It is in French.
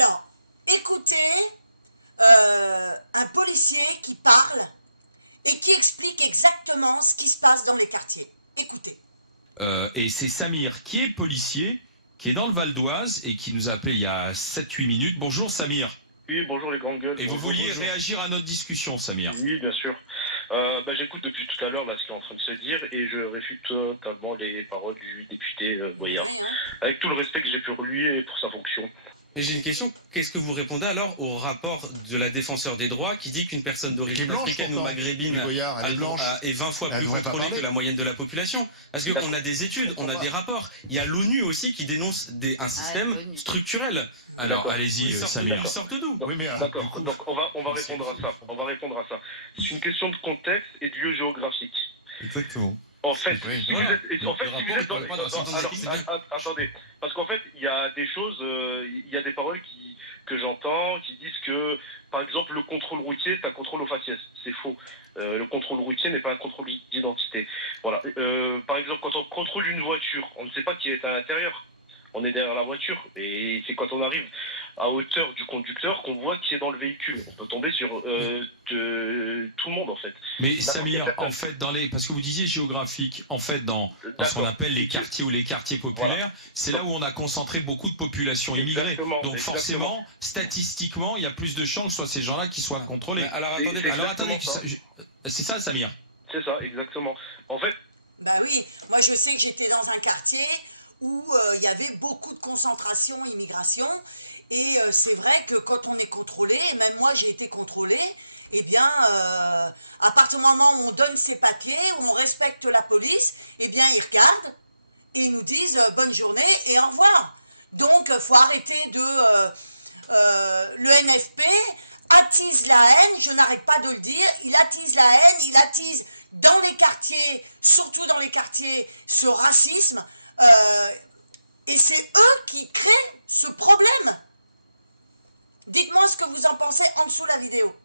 Alors, écoutez un policier qui parle et qui explique exactement ce qui se passe dans les quartiers. Écoutez. Et c'est Samir qui est policier, qui est dans le Val d'Oise et qui nous a appelé il y a 7-8 minutes. Bonjour Samir. Oui, bonjour les grandes gueules. Et vous vouliez réagir à notre discussion, Samir? Oui, bien sûr. J'écoute depuis tout à l'heure ce qui est en train de se dire et je réfute totalement les paroles du député Boyard. Oui, hein. Avec tout le respect que j'ai pour lui et pour sa fonction. Et j'ai une question, qu'est-ce que vous répondez alors au rapport de la défenseur des droits qui dit qu'une personne d'origine africaine ou maghrébine est 20 fois plus contrôlée que la moyenne de la population? Parce qu'on a des études, on a des rapports. Il y a l'ONU aussi qui dénonce un système structurel. Alors allez-y, Samir. Ils sortent d'où? D'accord, donc on va répondre à ça. C'est une question de contexte et de lieu géographique. Exactement. En fait, si vous êtes dans... attendez, parce qu'en fait, il y a des choses, il y a des paroles que j'entends qui disent que, par exemple, le contrôle routier est un contrôle au faciès. C'est faux. Le contrôle routier n'est pas un contrôle d'identité. Voilà. Par exemple, quand on contrôle une voiture, on ne sait pas qui est à l'intérieur. On est derrière la voiture. Et c'est quand on arrive à hauteur du conducteur qu'on voit qui est dans le véhicule. On peut tomber sur tout le monde, en fait. Mais Samir, en fait, parce que vous disiez géographique, en fait, dans ce qu'on appelle les quartiers ou les quartiers populaires, voilà. C'est là où on a concentré beaucoup de populations immigrées. Donc forcément, statistiquement, il y a plus de chances que ce soit ces gens-là qui soient contrôlés. Alors attendez, c'est ça, Samir? C'est ça, exactement. En fait... Bah oui, moi je sais que j'étais dans un quartier où il y avait beaucoup de concentration, immigration, et c'est vrai que quand on est contrôlé, et même moi j'ai été contrôlée, eh bien, à partir du moment où on donne ses papiers, où on respecte la police, eh bien ils regardent et ils nous disent bonne journée et au revoir. Donc faut arrêter de... le NFP attise la haine, je n'arrête pas de le dire, il attise la haine, il attise dans les quartiers, surtout dans les quartiers, ce racisme, et c'est eux qui créent ce problème. Dites-moi ce que vous en pensez en dessous de la vidéo.